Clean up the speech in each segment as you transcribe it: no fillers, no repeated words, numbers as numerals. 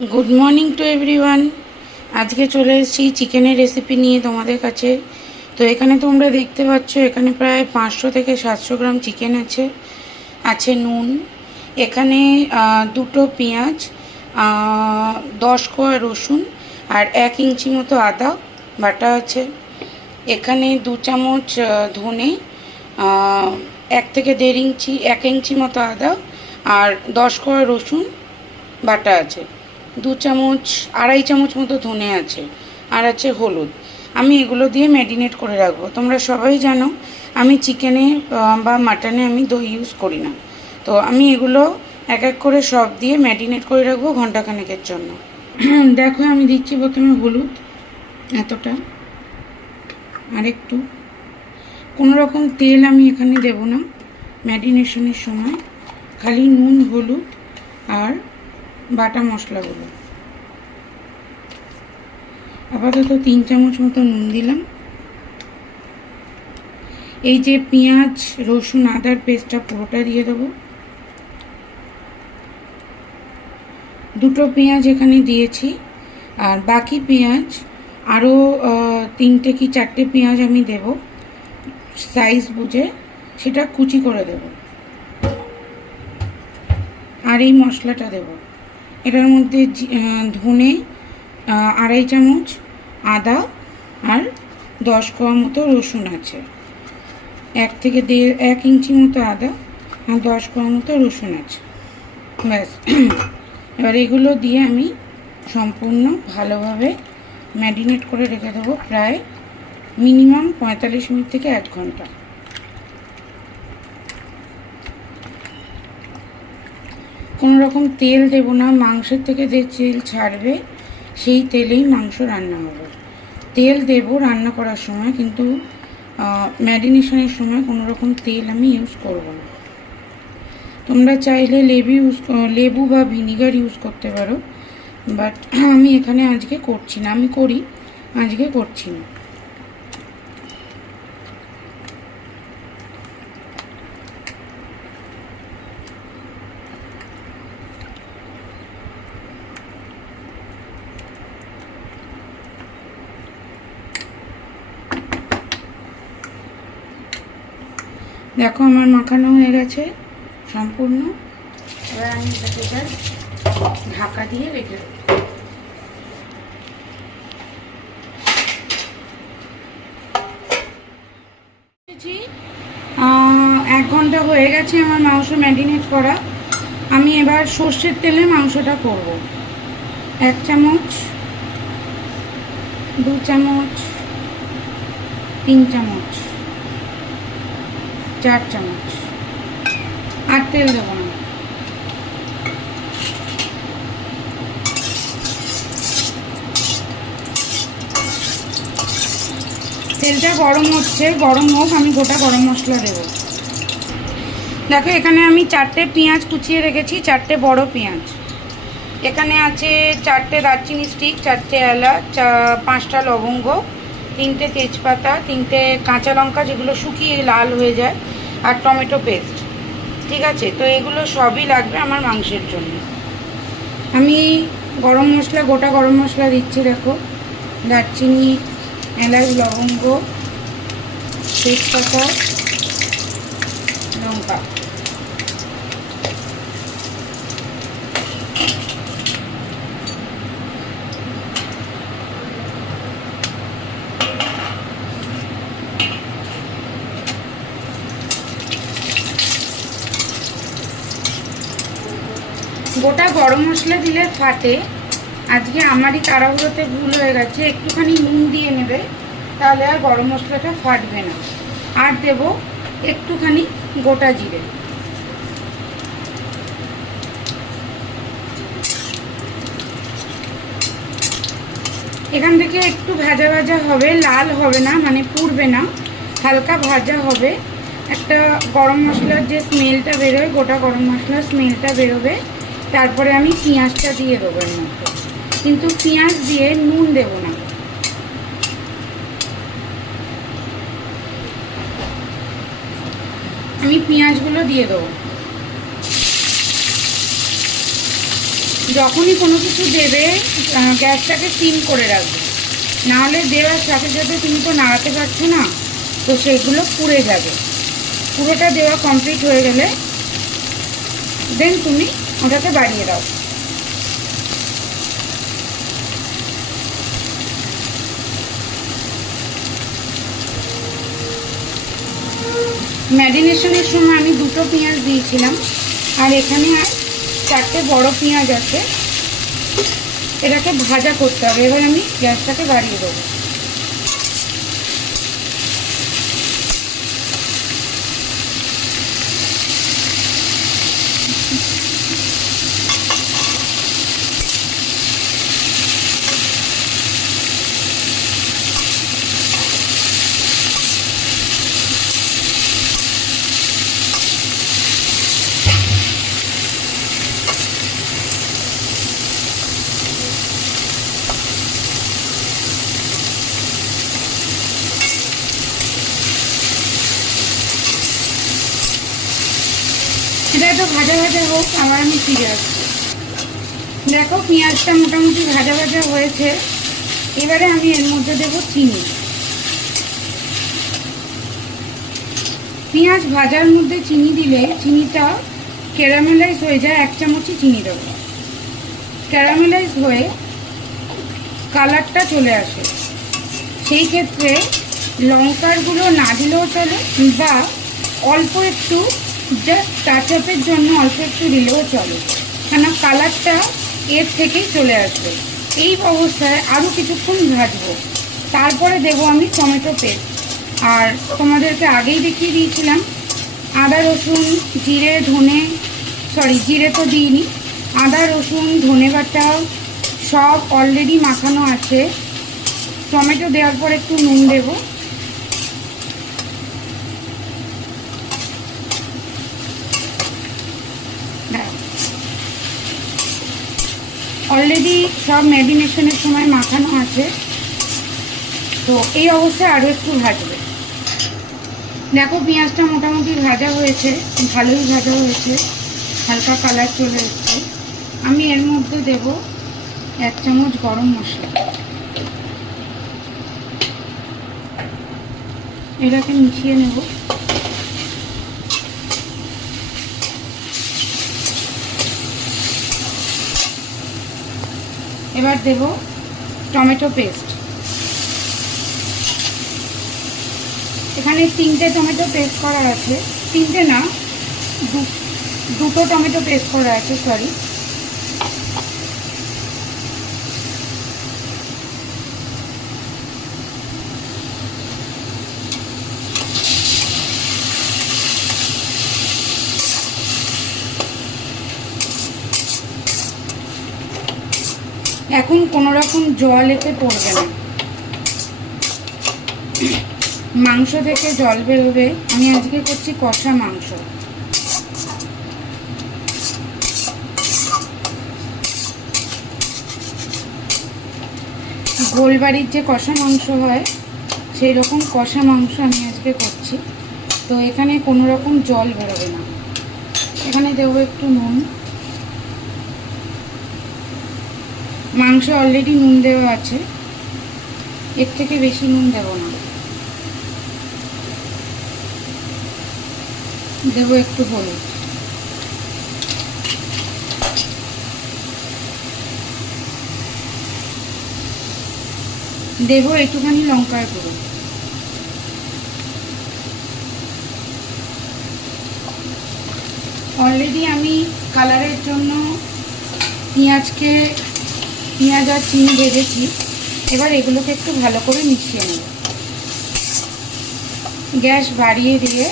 Good morning to everyone. আজকে চলে এসেছি চিকেনের রেসিপি নিয়ে তোমাদের কাছে। তো এখানে তোমরা দেখতে পাচ্ছ এখানে প্রায় 500 থেকে 700 গ্রাম চিকেন আছে। আছে নুন, এখানে দুটো পেঁয়াজ, 10 কোয়া রসুন আর 1 ইঞ্চি মতো আদা বাটা আছে। এখানে 2 চামচ ধনে, 1 থেকে 1.5 ইঞ্চি মতো আদা আর 10 কোয়া রসুন বাটা আছে। 2 চামচ 2.5 চামচ মতো ধনে আছে আর আছে হলুদ। আমি এগুলো দিয়ে ম্যারিনেট করে রাখবো। তোমরা সবাই জানো আমি চিকেনে বা মাটনে আমি দই ইউজ করি না। তো আমি এগুলো এক এক করে সব দিয়ে ম্যারিনেট করে রাখবো ঘন্টাখানেকের জন্য। দেখো আমি দিচ্ছি প্রথমে হলুদ এতটা, আর একটু। কোনো রকম তেল আমি এখানে দেব না ম্যারিনেশনের সময়, খালি নুন, হলুদ আর বাটা মশলাগুলো। আপাতত 3 চামচ মতো নুন দিলাম। এই যে পেঁয়াজ রসুন আদার পেস্টটা পুরোটা দিয়ে দেবো। দুটো পেঁয়াজ এখানে দিয়েছি, আর বাকি পেঁয়াজ আরও 3টে কি 4টে পেঁয়াজ আমি দেব সাইজ বুঝে, সেটা কুচি করে দেব। আর এই মশলাটা দেব। এটার মধ্যে ধনে 2.5 চামচ, আদা আর 10 কোয়া মতো রসুন আছে। 1 থেকে 1 ইঞ্চি মতো আদা আর 10 কোয়া মতো রসুন আছে। ব্যাস, এবার এগুলো দিয়ে আমি সম্পূর্ণ ভালোভাবে ম্যারিনেট করে রেখে দেবো প্রায় মিনিমাম 45 মিনিট থেকে 1 ঘন্টা। কোনো রকম তেল দেবো না, মাংসের থেকে যে তেল ছাড়বে সেই তেলেই মাংস রান্না হবে। তেল দেবো রান্না করার সময়, কিন্তু ম্যারিনেশনের সময় কোনো রকম তেল আমি ইউজ করব না। তোমরা চাইলে লেবু বা ভিনিগার ইউজ করতে পারো, বাট আমি এখানে আজকে করছি না। আমি করি, আজকে করছি না। দেখো আমার মাখানো হয়ে গেছে সম্পূর্ণ। এবার আমি এটাকে ঢাকা দিয়ে রেখে দেবো। 1 ঘন্টা হয়ে গেছে আমার মাংস ম্যারিনেট করা। আমি এবার সর্ষের তেলে মাংসটা করব। 1 চামচ, 2 চামচ, 3 চামচ, 4 চামচ। আর তেল দেবো না। তেলটা গরম হচ্ছে, গরম হোক, আমি গোটা গরম মশলা দেবো। দেখো এখানে আমি 4টে পেঁয়াজ কুচিয়ে রেখেছি, 4টে বড় পেঁয়াজ। এখানে আছে 4টে দারচিনি স্টিক, 4টে এলাচ, 5টা লবঙ্গ, 3টে তেজপাতা, 3টে কাঁচা লঙ্কা যেগুলো শুকিয়ে লাল হয়ে যায়, আর টমেটো পেস্ট। ঠিক আছে, তো এগুলো সবই লাগবে আমার মাংসের জন্য। আমি গরম মশলা, গোটা গরম মশলা দিচ্ছি। দেখো দারচিনি, এলাচ, লবঙ্গ, তেজপাতা, লঙ্কা। গোটা গরম মশলা দিলে ফাটে, আজকে আমারই তাড়াহুড়োতে ভুল হয়ে গেছে। একটুখানি নুন দিয়ে নেবে, তাহলে আর গরম মশলাটা ফাটবে না। আর দেব একটুখানি গোটা জিরে। এখান থেকে একটু ভাজা ভাজা হবে, লাল হবে না, মানে পুড়বে না, হালকা ভাজা হবে। একটা গরম মশলার যে স্মেলটা বেরোয়, গোটা গরম মশলার স্মেলটা বেরোবে। তারপরে আমি পেঁয়াজটা দিয়ে দেবো এর মধ্যে, কিন্তু পেঁয়াজ দিয়ে নুন দেব না। আমি পেঁয়াজগুলো দিয়ে দেবো। যখনই কোনো কিছু দেবে গ্যাসটাকে সিম করে রাখবে, নাহলে দেওয়ার সাথে সাথে তুমি তো নাড়াতে পারছো না, তো সেগুলো পুড়ে যাবে। পুরোটা দেওয়া কমপ্লিট হয়ে গেলে দেন তুমি ওটাকে বাড়িয়ে দাও। ম্যারিনেশনের সময় আমি 2টো পেঁয়াজ দিয়েছিলাম, আর এখানে আর 4টে বড় পেঁয়াজ আছে। এটাকে ভাজা করতে হবে। এবার আমি গ্যাসটাকে বাড়িয়ে দেবো। এটা একটু ভাজা ভাজা হোক, আবার আমি ফিরে আসছি। দেখো পেঁয়াজটা মোটামুটি ভাজা ভাজা হয়েছে। এবারে আমি এর মধ্যে দেবো চিনি। পেঁয়াজ ভাজার মধ্যে চিনি দিলে চিনিটা ক্যারামেলাইজ হয়ে যায়। 1 চামচই চিনি দেবো। ক্যারামেলাইজ হয়ে কালারটা চলে আসে। সেই ক্ষেত্রে লঙ্কার গুঁড়ো না দিলেও চলে, বা অল্প একটু জাস্ট টাচ আপের জন্য অল্প একটু দিলেও চলে, কেন কালারটা এর থেকেই চলে আসবে। এই অবস্থায় আরও কিছুক্ষণ ভাজবো। তারপরে দেবো আমি টমেটো পেস্ট। আর তোমাদেরকে আগেই দেখিয়ে দিয়েছিলাম আদা রসুন জিরে ধনে, জিরে তো দিইনি, আদা রসুন ধনে বাটা সব অলরেডি মাখানো আছে। টমেটো দেওয়ার পর একটু নুন দেবো। অলরেডি সব ম্যারিনেশনের সময় মাখানো আছে, তো এই অবস্থায় আরও একটু ভাজবে। দেখো পেঁয়াজটা মোটামুটি ভাজা হয়েছে, ভালোই ভাজা হয়েছে, হালকা কালার চলে এসছে। আমি এর মধ্যে দেব 1 চামচ গরম মশলা। এটাকে মিশিয়ে নেব। এবার দেব টমেটো পেস্ট। এখানে 3টে টমেটো পেস্ট করা আছে, 3টে না, 2টো টমেটো পেস্ট করা আছে, সরি। এখন কোনো রকম জল এতে পড়বে না, মাংস থেকে জল বেরোবে। আমি আজকে করছি কষা মাংস। গোলবাড়ির যে কষা মাংস হয় সেই রকম কষা মাংস আমি আজকে করছি। তো এখানে কোনো রকম জল বেরোবে না। এখানে দেবো একটু নুন। মাংসে অলরেডি নুন দেওয়া আছে, এর থেকে বেশি নুন দেবো না। দেবো একটু হলুদ। দেবো একটুখানি লঙ্কার গুঁড়ো। অলরেডি আমি কালারের জন্য পেঁয়াজ আর চিনি ভেজেছি। এবার এগুলোকে একটু ভালো করে মিশিয়ে নেব। গ্যাস বাড়িয়ে দিয়ে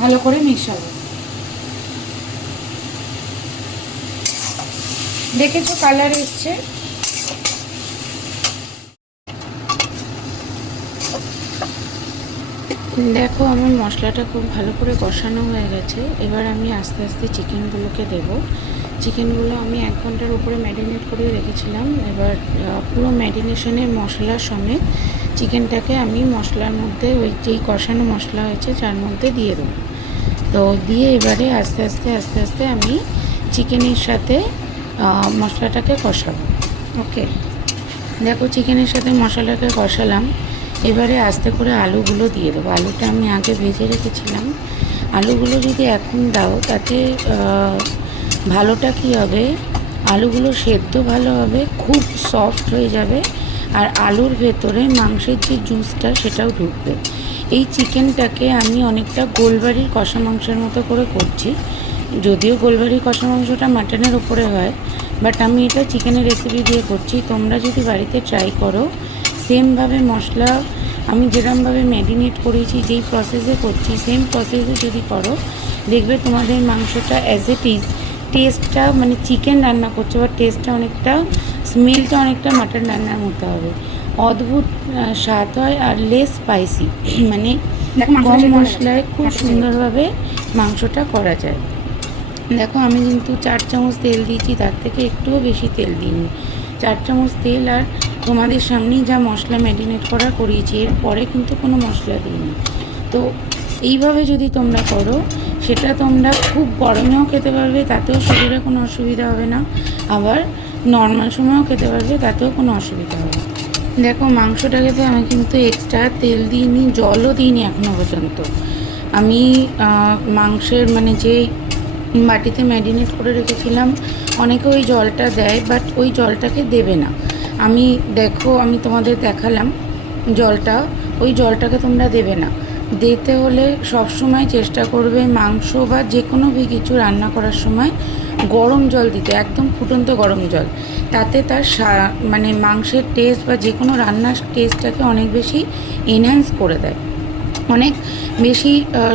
ভালো করে মেশাবো। দেখেছো কালার এসছে। দেখো আমার মশলাটা খুব ভালো করে কষানো হয়ে গেছে। এবার আমি আস্তে আস্তে চিকেনগুলোকে দেব। চিকেনগুলো আমি 1 ঘন্টার উপরে ম্যারিনেট করে রেখেছিলাম। এবার পুরো ম্যারিনেশনের মশলা সমেত চিকেনটাকে আমি মশলার মধ্যে, ওই যেই কষানো মশলা হয়েছে যার মধ্যে দিয়ে দেবো। তো দিয়ে এবারে আস্তে আস্তে আমি চিকেনের সাথে মশলাটাকে কষাবো। ওকে, দেখো চিকেনের সাথে মশলাটাকে কষালাম। এবারে আস্তে করে আলুগুলো দিয়ে দেবো। আলুটা আমি আগে ভেজে রেখেছিলাম। আলুগুলো যদি এখন দাও তাতে ভালোটা কী হবে, আলুগুলো সেদ্ধ ভালো হবে, খুব সফট হয়ে যাবে, আর আলুর ভেতরে মাংসের যে জুসটা সেটাও ঢুকবে। এই চিকেনটাকে আমি অনেকটা গোলবাড়ির কষা মাংসের মতো করে করছি। যদিও গোলবাড়ির কষা মাংসটা মাটনের ওপরে হয়, বাট আমি এটা চিকেনের রেসিপি দিয়ে করছি। তোমরা যদি বাড়িতে ট্রাই করো, সেমভাবে মশলা আমি যেরকমভাবে ম্যারিনেট করেছি, যেই প্রসেসে করছি, সেম প্রসেসে যদি করো, দেখবে তোমাদের মাংসটা অ্যাজ ইট ইজ টেস্টটা, মানে চিকেন রান্না করছো বা টেস্টটা অনেকটা, স্মেলটা অনেকটা মাটন রান্নার মতো হবে। অদ্ভুত স্বাদ হয় আর লেস স্পাইসি, মানে কম মশলায় খুব সুন্দরভাবে মাংসটা করা যায়। দেখো আমি কিন্তু 4 চামচ তেল দিয়েছি, তার থেকে একটুও বেশি তেল দিইনি। 4 চামচ তেল, আর তোমাদের সামনেই যা মশলা ম্যারিনেট করা করিয়েছি, এরপরে কিন্তু কোনো মশলা দিইনি। তো এইভাবে যদি তোমরা করো, সেটা তোমরা খুব গরমেও খেতে পারবে, তাতেও শরীরে কোনো অসুবিধা হবে না, আবার নর্মাল সময়েও খেতে পারবে, তাতেও কোনো অসুবিধা হবে না। দেখো মাংসটাকে তো আমি কিন্তু এক্সট্রা তেল দিইনি, জলও দিইনি এখনও পর্যন্ত। আমি মাংসের মানে যে বাটিতে ম্যারিনেট করে রেখেছিলাম, অনেকে ওই জলটা দেয়, বাট ওই জলটাকে দেবে না। আমি দেখো আমি তোমাদের দেখালাম জলটা, ওই জলটাকে তোমরা দেবে না। দিতে হলে সবসময় চেষ্টা করবে মাংস বা যে কোনো কিছু রান্না করার সময় গরম জল দিতে, একদম ফুটন্ত গরম জল। তাতে তার মানে মাংসের টেস্ট বা যে কোনো রান্নার টেস্টটাকে অনেক বেশি এনহ্যান্স করে দেয়, অনেক বেশি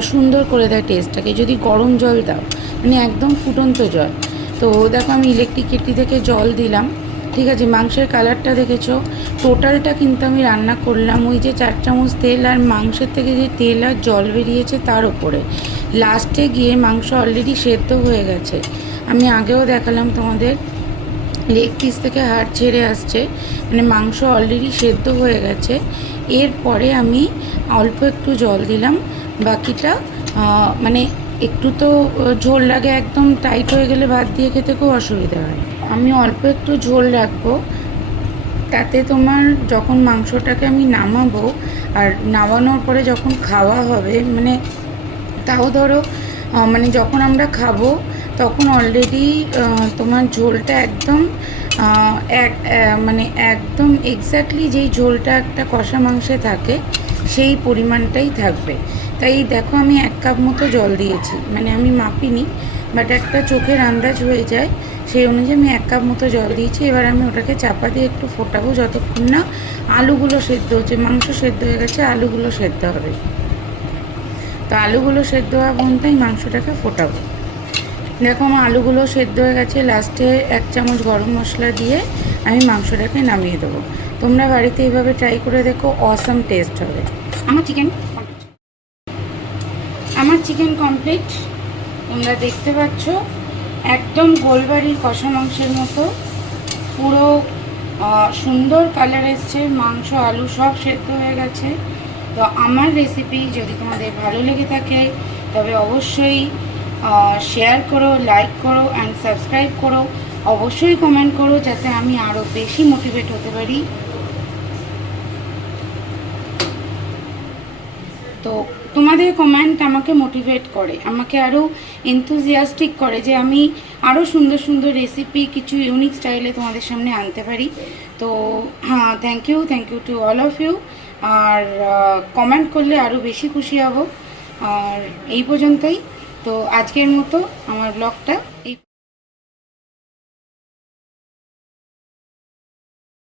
সুন্দর করে দেয় টেস্টটাকে যদি গরম জল দাও, মানে একদম ফুটন্ত জল। তো দেখো আমি ইলেকট্রিক কেটলি থেকে জল দিলাম, ঠিক আছে। মাংসের কালারটা দেখেছো, টোটালটা কিন্তু আমি রান্না করলাম ওই যে 4 চামচ তেল আর মাংসের থেকে যে তেল আর জল বেরিয়েছে তার উপরে। লাস্টে গিয়ে মাংস অলরেডি সেদ্ধ হয়ে গেছে, আমি আগেও দেখালাম তোমাদের, লেগ পিস থেকে হাড় ছেড়ে আসছে, মানে মাংস অলরেডি সেদ্ধ হয়ে গেছে। এরপরে আমি অল্প একটু জল দিলাম, বাকিটা মানে একটু তো ঝোল লাগে, একদম টাইট হয়ে গেলে ভাত দিয়ে খেতে খুব অসুবিধা হয়। আমি অল্প একটু ঝোল রাখবো, তাতে তোমার যখন মাংসটাকে আমি নামাবো আর নামানোর পরে যখন খাওয়া হবে, মানে তাও ধরো মানে যখন আমরা খাবো তখন অলরেডি তোমার ঝোলটা একদম মানে একদম এক্স্যাক্টলি যেই ঝোলটা একটা কষা মাংসে থাকে সেই পরিমাণটাই থাকবে। তাই দেখো আমি 1 কাপ মতো জল দিয়েছি, মানে আমি মাপিনি, বাট একটা চোখের আন্দাজ হয়ে যায়, সেই অনুযায়ী আমি 1 কাপ মতো জল দিয়েছি। এবার আমি ওটাকে চাপা দিয়ে একটু ফোটাবো যতক্ষণ না আলুগুলো সেদ্ধ হচ্ছে। মাংস সেদ্ধ হয়ে গেছে, আলুগুলো সেদ্ধ হবে, তো আলুগুলো সেদ্ধ হওয়া পর্যন্ত আমি মাংসটাকে ফোটাবো। দেখো আমার আলুগুলো সেদ্ধ হয়ে গেছে, লাস্টে 1 চামচ গরম মশলা দিয়ে আমি মাংসটাকে নামিয়ে দেবো। তোমরা বাড়িতে এইভাবে ট্রাই করে দেখো, অসাম টেস্ট হবে। আমার চিকেন কমপ্লিট, তোমরা দেখতে পাচ্ছ একদম গোলবাড়ির কষা মাংসের মতো পুরো সুন্দর কালার এসছে, মাংস আলু সব সেদ্ধ হয়ে গেছে। তো আমার রেসিপি যদি তোমাদের ভালো লেগে থাকে তবে অবশ্যই শেয়ার করো, লাইক করো অ্যান্ড সাবস্ক্রাইব করো, অবশ্যই কমেন্ট করো যাতে আমি আরও বেশি মোটিভেট হতে পারি। তো তোমাদের কমেন্ট আমাকে মোটিভেট করে, আমাকে আরও এনথুজিয়াস্টিক করে যে আমি আরও সুন্দর সুন্দর রেসিপি কিছু ইউনিক স্টাইলে তোমাদের সামনে আনতে পারি। তো হ্যাঁ, thank you to all of you. আর কমেন্ট করলে আরও বেশি খুশি হব। আর এই পর্যন্তই, তো আজকের মতো আমার ব্লগটা এই